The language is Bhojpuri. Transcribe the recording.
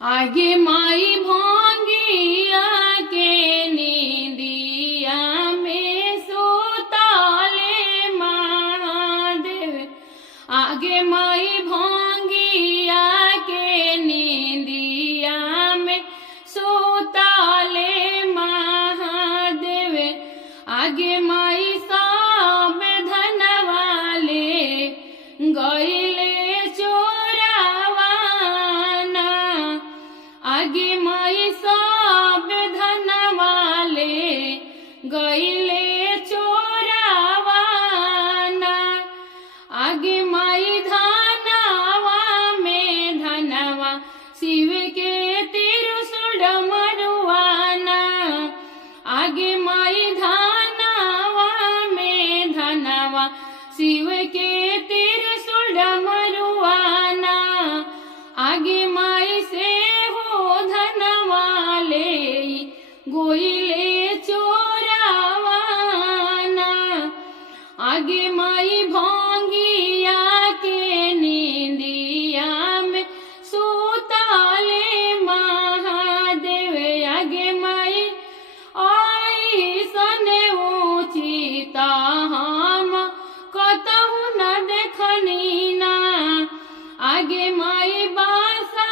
आगे माई भांगिया के नींदिया में सुताले महादेव। आगे माई भांगिया के नींदिया में सुताले महादेव। आगे माई सब धनवाले गईले चोरावाना। आगे माई सब धनवाले गईले चोरावाना। आगे माई धनवा में धनवा शिव के त्रिशूल डमरुआना। आगे माई धनवा में धनवा शिव के त्रिशूल डमरुआना। आगे माई से हो धनवाले गोइले चोरावाना। आगे माई भांगिया के नींदिया में सुताले महादेव। आगे माई आई सने ऊंची हम कतहु न देखनी ना। आगे माई बासा